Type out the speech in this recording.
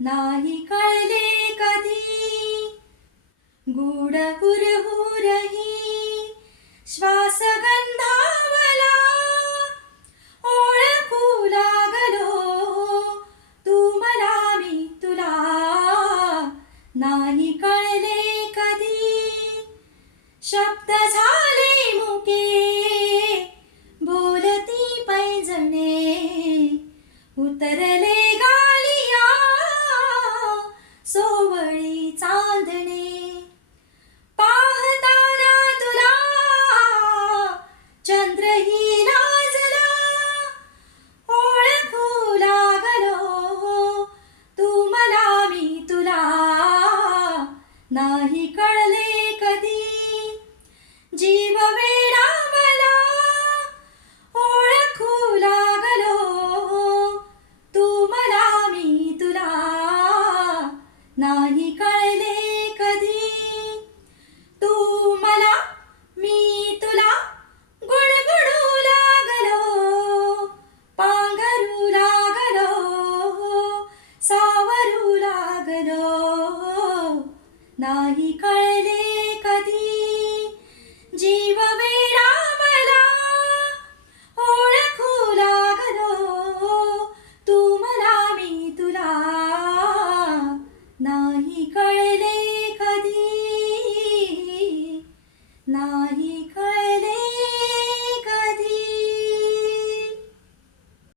नाही कळले कधी गूढ हुरहुरही श्वास गंधावला ओळखू लागलो तू मला मी तुला नाही कळले कधी शब्द झाले मुके बोलती पैंजणे उतरले गालिया सोवळी चांदणे पाहताना तुला चंद्रही लाजला ओळखू लागलो तू मला मी तुला नाही कळले कधी जीव वेडावला ओळखू लागलो तू मला मी तुला नाही कळले कधी तू मला मी तुला गुणगुणू लागलो पांघरू लागलो सावरू लागलो नाही कळले कधी जीव वेडावला ओळखू लागलो तू मला मी तुला नाही कळले कधी